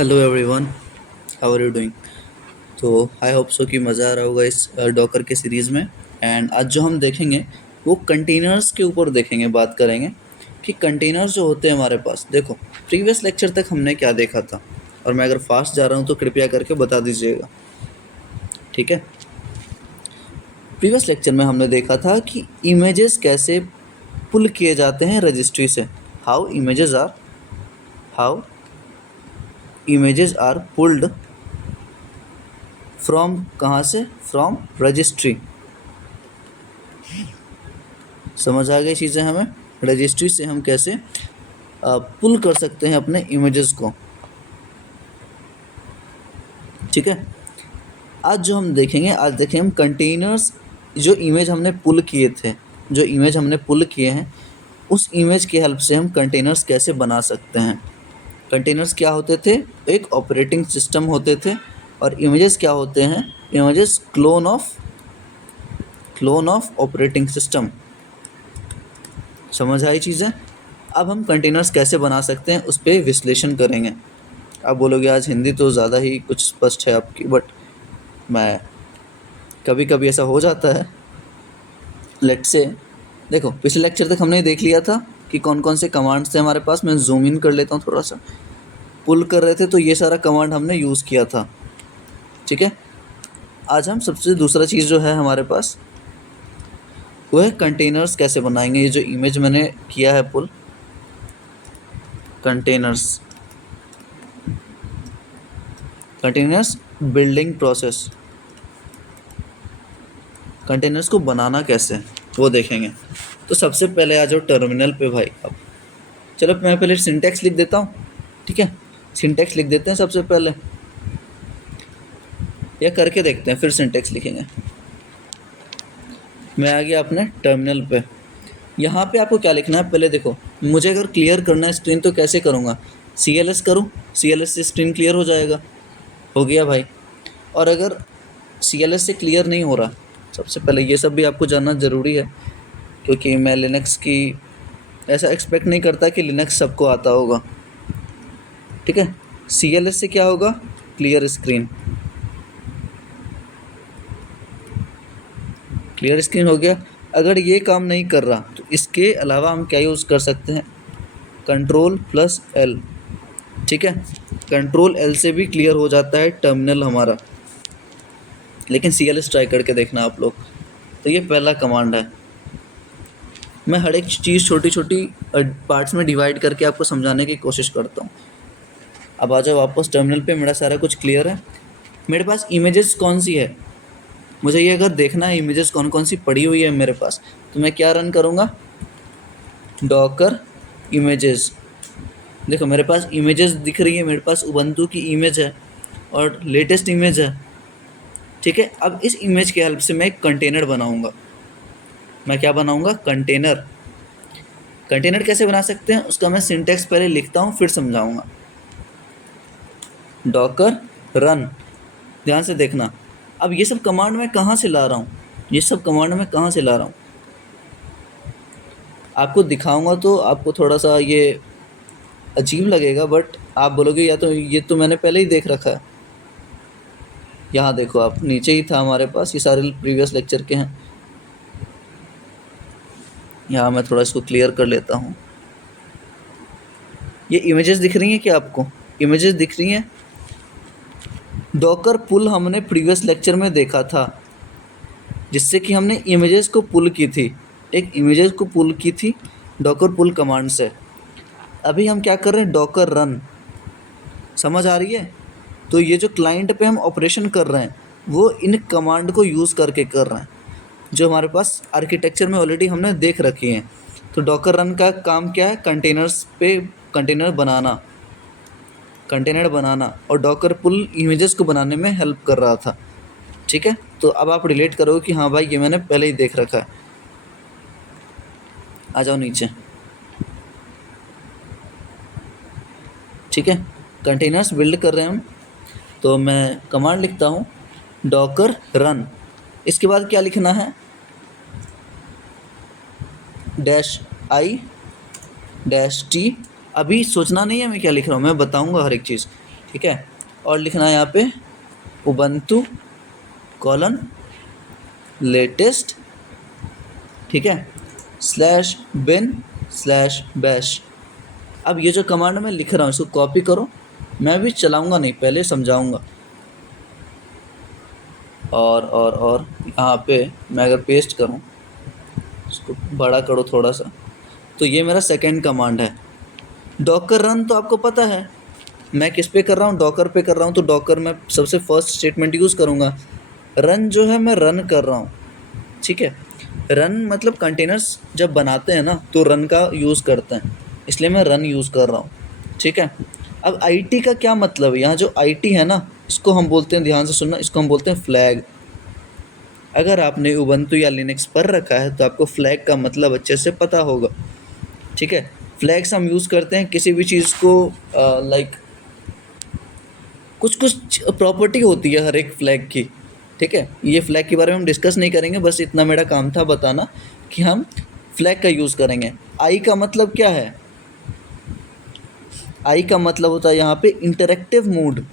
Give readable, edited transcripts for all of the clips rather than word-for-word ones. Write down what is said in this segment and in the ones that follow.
Hello everyone, how are you doing. तो I hope so कि मज़ा आ रहा होगा इस डॉकर के सीरीज़ में। एंड आज जो हम देखेंगे वो कंटेनर्स के ऊपर देखेंगे, बात करेंगे कि कंटेनर्स जो होते हैं हमारे पास। देखो, प्रीवियस लेक्चर तक हमने क्या देखा था, और मैं अगर फास्ट जा रहा हूँ तो कृपया करके बता दीजिएगा, ठीक है। प्रीवियस लेक्चर में हमने देखा था कि इमेजेस कैसे पुल किए जाते हैं रजिस्ट्री से। How images are pulled from, कहाँ से, फ्रॉम रजिस्ट्री। समझ आ गई चीज़ें हमें। रजिस्ट्री से हम कैसे पुल कर सकते हैं अपने इमेजेस को, ठीक है। आज जो हम देखेंगे, आज देखेंगे हम कंटेनर्स। जो इमेज हमने पुल किए हैं, उस इमेज की हेल्प से हम कंटेनर्स कैसे बना सकते हैं। कंटेनर्स क्या होते थे? एक ऑपरेटिंग सिस्टम होते थे। और इमेजेस क्या होते हैं? Images clone of operating system. समझ आई चीज़ें। अब हम कंटेनर्स कैसे बना सकते हैं उस पर विश्लेषण करेंगे। आप बोलोगे आज हिंदी तो ज़्यादा ही कुछ स्पष्ट है आपकी, बट मैं कभी कभी ऐसा हो जाता है। लेट से देखो, पिछले लेक्चर तक हमने देख लिया था कि कौन कौन से कमांड्स थे हमारे पास। मैं जूम इन कर लेता हूँ थोड़ा सा। पुल कर रहे थे तो ये सारा कमांड हमने यूज़ किया था, ठीक है। आज हम सबसे दूसरा चीज़ जो है हमारे पास, वो है कंटेनर्स कैसे बनाएंगे। ये जो इमेज मैंने किया है पुल, कंटेनर्स बिल्डिंग प्रोसेस, कंटेनर्स को बनाना कैसे वो देखेंगे। तो सबसे पहले आ जाओ टर्मिनल पे भाई। अब चलो मैं पहले सिंटैक्स लिख देता हूँ, ठीक है। सिंटैक्स लिख देते हैं सबसे पहले, या करके देखते हैं फिर सिंटैक्स लिखेंगे। मैं आ गया अपने टर्मिनल पे। यहाँ पे आपको क्या लिखना है, पहले देखो। मुझे अगर क्लियर करना है स्क्रीन तो कैसे करूँगा? CLS करूँ, CLS से स्क्रीन क्लियर हो जाएगा। हो गया भाई। और अगर CLS से क्लियर नहीं हो रहा, सबसे पहले ये सब भी आपको जानना ज़रूरी है, क्योंकि मैं लिनक्स की ऐसा एक्सपेक्ट नहीं करता कि लिनक्स सबको आता होगा, ठीक है। CLS से क्या होगा? क्लियर स्क्रीन हो गया। अगर ये काम नहीं कर रहा तो इसके अलावा हम क्या यूज़ कर सकते हैं? Ctrl+L, ठीक है। Ctrl+L से भी क्लियर हो जाता है टर्मिनल हमारा, लेकिन CLS ट्राई करके देखना आप लोग। तो ये पहला कमांड है। मैं हर एक चीज़ छोटी छोटी पार्ट्स में डिवाइड करके आपको समझाने की कोशिश करता हूँ। अब आ जाओ वापस टर्मिनल पे। मेरा सारा कुछ क्लियर है। मेरे पास इमेजेस कौन सी है, मुझे ये अगर देखना है इमेजेस कौन कौन सी पड़ी हुई है मेरे पास, तो मैं क्या रन करूँगा? Docker images. देखो मेरे पास इमेजेस दिख रही है, मेरे पास उबंटू की इमेज है और लेटेस्ट इमेज है, ठीक है। अब इस इमेज की हेल्प से मैं एक कंटेनर बनाऊंगा। मैं क्या बनाऊंगा? कंटेनर। कंटेनर कैसे बना सकते हैं उसका मैं सिंटैक्स पहले लिखता हूँ, फिर समझाऊंगा। डॉकर रन, ध्यान से देखना। अब ये सब कमांड मैं कहाँ से ला रहा हूँ? आपको दिखाऊंगा तो आपको थोड़ा सा ये अजीब लगेगा, बट आप बोलोगे या तो ये तो मैंने पहले ही देख रखा है। यहाँ देखो, आप नीचे ही था हमारे पास, ये सारे प्रीवियस लेक्चर के हैं। यहाँ मैं थोड़ा इसको क्लियर कर लेता हूँ। ये इमेजेस दिख रही हैं क्या आपको? इमेजेस दिख रही हैं। डॉकर पुल हमने प्रीवियस लेक्चर में देखा था, जिससे कि हमने इमेजेस को पुल की थी। एक इमेजेस को पुल की थी डॉकर पुल कमांड से। अभी हम क्या कर रहे हैं? Docker run. समझ आ रही है? तो ये जो क्लाइंट पे हम ऑपरेशन कर रहे हैं वो इन कमांड को यूज़ करके कर रहे हैं, जो हमारे पास आर्किटेक्चर में ऑलरेडी हमने देख रखी हैं। तो डॉकर रन का काम क्या है? कंटेनर्स पे कंटेनर बनाना और डॉकर पुल इमेजेस को बनाने में हेल्प कर रहा था, ठीक है। तो अब आप रिलेट करोगे कि हाँ भाई ये मैंने पहले ही देख रखा है। आ जाओ नीचे, ठीक है। कंटेनर्स बिल्ड कर रहे हैं हम, तो मैं कमांड लिखता हूँ डॉकर रन। इसके बाद क्या लिखना है? -i -t। अभी सोचना नहीं है मैं क्या लिख रहा हूँ, मैं बताऊँगा हर एक चीज़। ठीक है, और लिखना है यहाँ पे उबंटू कॉलन लेटेस्ट, ठीक है, स्लैश बिन स्लैश बैश। अब ये जो कमांड मैं लिख रहा हूँ इसको कॉपी करो, मैं भी चलाऊँगा नहीं, पहले समझाऊँगा। और यहाँ पे मैं अगर पेस्ट करूँ, इसको बड़ा करो थोड़ा सा, तो ये मेरा सेकंड कमांड है। डॉकर रन तो आपको पता है मैं किस पे कर रहा हूँ, डॉकर पे कर रहा हूँ, तो डॉकर में सबसे फर्स्ट स्टेटमेंट यूज़ करूँगा। रन जो है मैं रन कर रहा हूँ, ठीक है, रन मतलब कंटेनर्स जब बनाते हैं ना तो रन का यूज़ करते हैं, इसलिए मैं रन यूज़ कर रहा हूँ, ठीक है। अब आईटी का क्या मतलब है, यहाँ जो आईटी है ना इसको हम बोलते हैं, ध्यान से सुनना, इसको हम बोलते हैं फ्लैग। अगर आपने उबंटू या लिनक्स पर रखा है तो आपको फ्लैग का मतलब अच्छे से पता होगा, ठीक है। फ्लैग्स हम यूज़ करते हैं किसी भी चीज़ को लाइक कुछ कुछ प्रॉपर्टी होती है हर एक फ्लैग की, ठीक है। ये फ्लैग के बारे में हम डिस्कस नहीं करेंगे, बस इतना मेरा काम था बताना कि हम फ्लैग का यूज़ करेंगे। आई का मतलब क्या है, आई का मतलब होता है यहाँ पे इंटरेक्टिव मोड,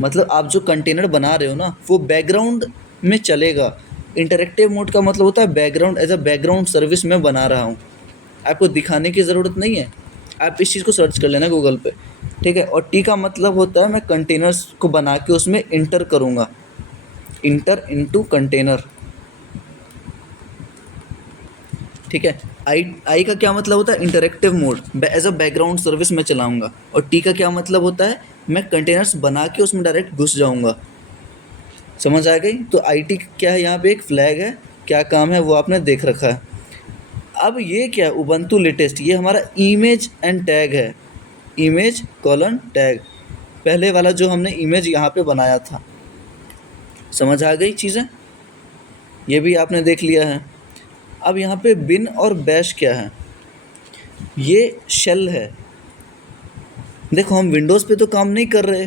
मतलब आप जो कंटेनर बना रहे हो ना वो बैकग्राउंड में चलेगा। इंटरेक्टिव मोड का मतलब होता है background, as a background service मैं बना रहा हूँ, आपको दिखाने की ज़रूरत नहीं है, आप इस चीज़ को सर्च कर लेना गूगल पे, ठीक है। और टी का मतलब होता है मैं कंटेनर्स को बना के उसमें इंटर करूँगा, इंटर इनटू कंटेनर, ठीक है। आई का क्या मतलब होता है interactive mode, as a background service मैं चलाऊँगा। और टी का क्या मतलब होता है मैं कंटेनर्स बना के उसमें डायरेक्ट घुस जाऊँगा। समझ आ गई। तो आईटी क्या है, यहाँ पे एक फ्लैग है, क्या काम है वो आपने देख रखा है। अब ये क्या है उबंटू लेटेस्ट, ये हमारा इमेज एंड टैग है, इमेज कॉलन टैग, पहले वाला जो हमने इमेज यहाँ पे बनाया था। समझ आ गई चीज़ें, ये भी आपने देख लिया है। अब यहाँ पे बिन और बैश क्या है, ये शेल है। देखो हम विंडोज़ पे तो काम नहीं कर रहे,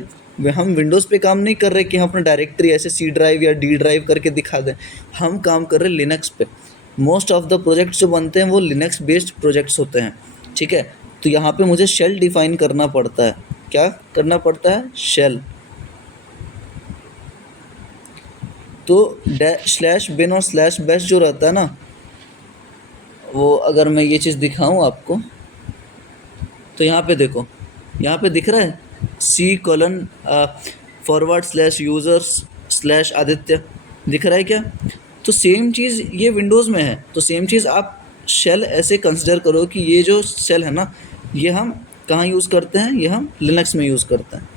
हम विंडोज़ पे काम नहीं कर रहे कि हम अपना डायरेक्टरी ऐसे सी ड्राइव या डी ड्राइव करके दिखा दें, हम काम कर रहे लिनक्स पे। मोस्ट ऑफ द प्रोजेक्ट्स जो बनते हैं वो लिनक्स बेस्ड प्रोजेक्ट्स होते हैं, ठीक है। तो यहाँ पे मुझे शेल डिफ़ाइन करना पड़ता है, क्या करना पड़ता है, शेल। तो स्लैश बिन और स्लैश बैश जो रहता है ना, वो अगर मैं ये चीज़ दिखाऊं आपको तो यहाँ पे देखो, यहाँ पे दिख रहा है C colon forward slash users slash Aditya, दिख रहा है क्या। तो सेम चीज़ ये विंडोज़ में है, तो सेम चीज़ आप शेल ऐसे कंसिडर करो कि ये जो शेल है ना ये हम कहाँ यूज़ करते हैं, ये हम लिनक्स में यूज़ करते हैं।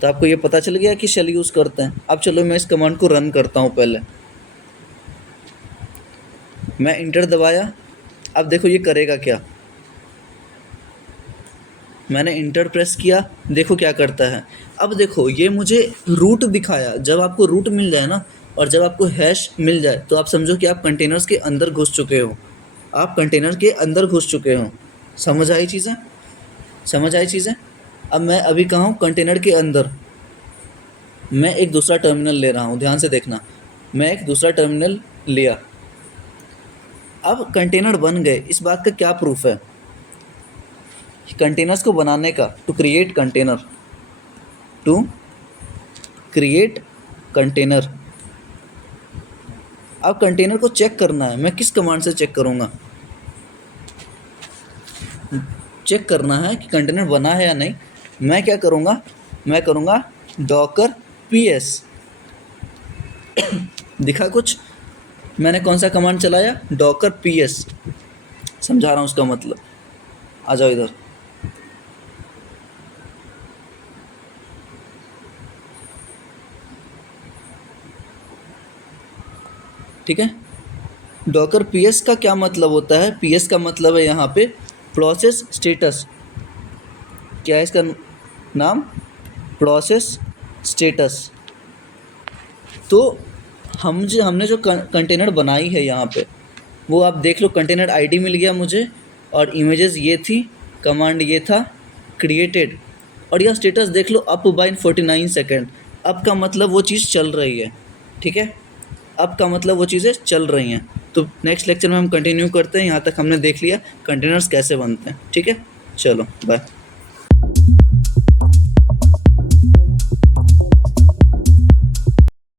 तो आपको ये पता चल गया कि शेल यूज़ करते हैं। अब चलो मैं इस कमांड को रन करता हूँ, पहले मैं इंटर दबाया, अब देखो ये करेगा क्या, मैंने इंटर प्रेस किया, देखो क्या करता है। अब देखो ये मुझे रूट दिखाया, जब आपको रूट मिल जाए ना और जब आपको हैश मिल जाए तो आप समझो कि आप कंटेनर्स के अंदर घुस चुके हो, आप कंटेनर के अंदर घुस चुके हो। समझ आई चीज़ें, समझ आई चीज़ें। अब मैं अभी कहाँ हूँ, कंटेनर के अंदर। मैं एक दूसरा टर्मिनल ले रहा हूँ, ध्यान से देखना, मैं एक दूसरा टर्मिनल लिया। अब कंटेनर बन गए, इस बात का क्या प्रूफ है, कंटेनर्स को बनाने का, to create container, to create container. अब कंटेनर को चेक करना है, मैं किस कमांड से चेक करूँगा, चेक करना है कि कंटेनर बना है या नहीं। मैं क्या करूँगा, मैं करूँगा डॉकर पीएस। दिखा कुछ, मैंने कौन सा कमांड चलाया, डॉकर पीएस, समझा रहा हूँ उसका मतलब। आ जाओ इधर, ठीक है। डॉकर पीएस का क्या मतलब होता है, पीएस का मतलब है यहाँ पे प्रोसेस स्टेटस, क्या है इसका नाम, प्रोसेस स्टेटस। तो हमने जो कंटेनर बनाई है यहाँ पे वो आप देख लो, कंटेनर आईडी मिल गया मुझे और इमेजेस ये थी, कमांड ये था क्रिएटेड, और यह स्टेटस देख लो अप बाय 49 सेकेंड। अप का मतलब वो चीज़ चल रही है, ठीक है, अप का मतलब वो चीज़ें चल रही हैं। तो नेक्स्ट लेक्चर में हम कंटिन्यू करते हैं, यहाँ तक हमने देख लिया कंटेनर्स कैसे बनते हैं, ठीक है। चलो बाय।